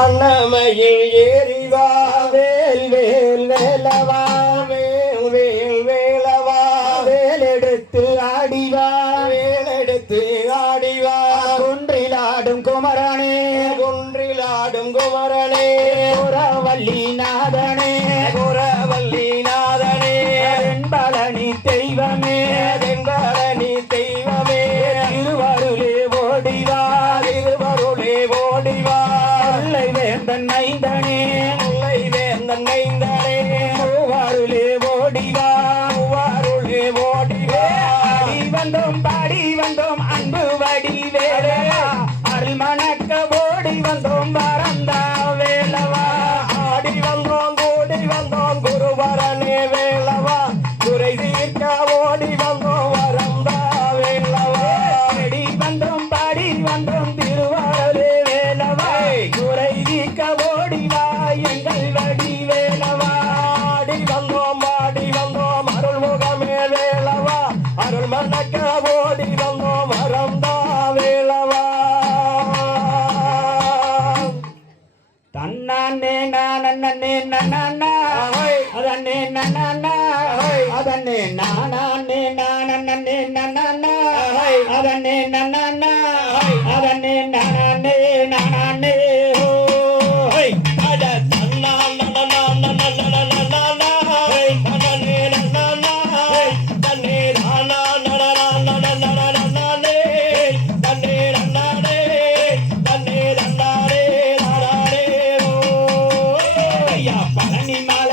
மன்னமையில் ஏறிவார் வேந்தன் மைந்தனே முல்லை வேந்தன் மைந்தனே மூவாருளே ஓடிவா மூவாருளே ஓடிவா. பாடி வந்தோம் பாடி வந்தோம் கணக்க ஓடி வந்தோம் வரந்தா வேளவா தன்னே நானே நன்னா அதன்னே நன்னா அதன்னே நானே நானே animal.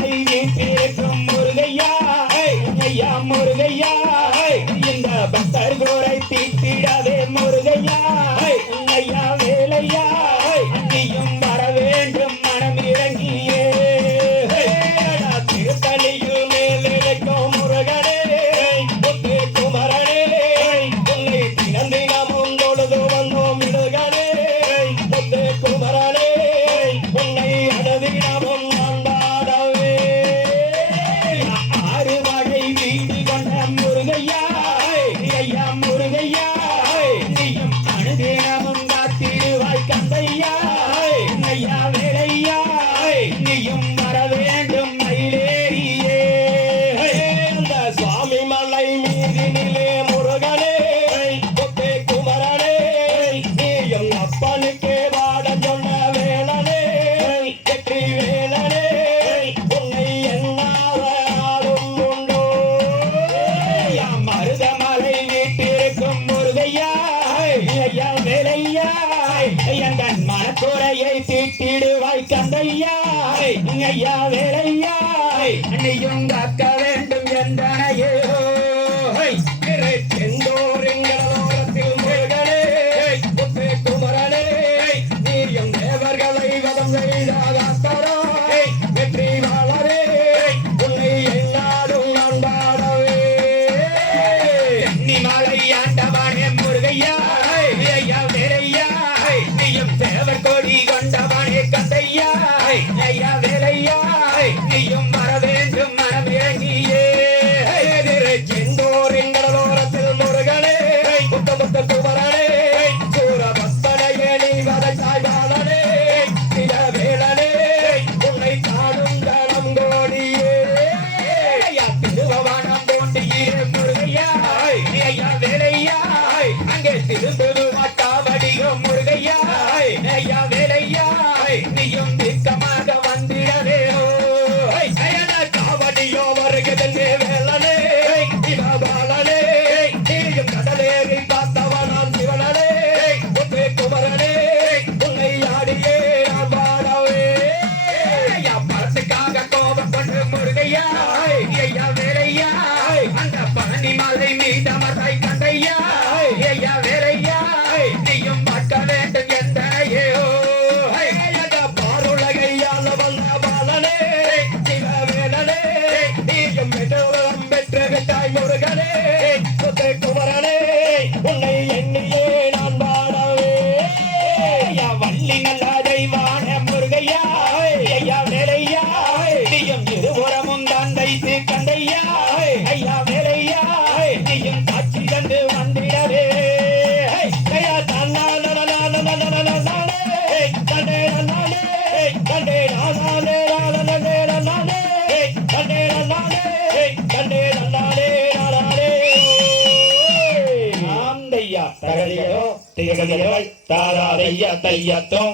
சந்தையா ஐயா வேலை தகதிகளோ திகதிகளோ தாரா தைய தையத்தோம்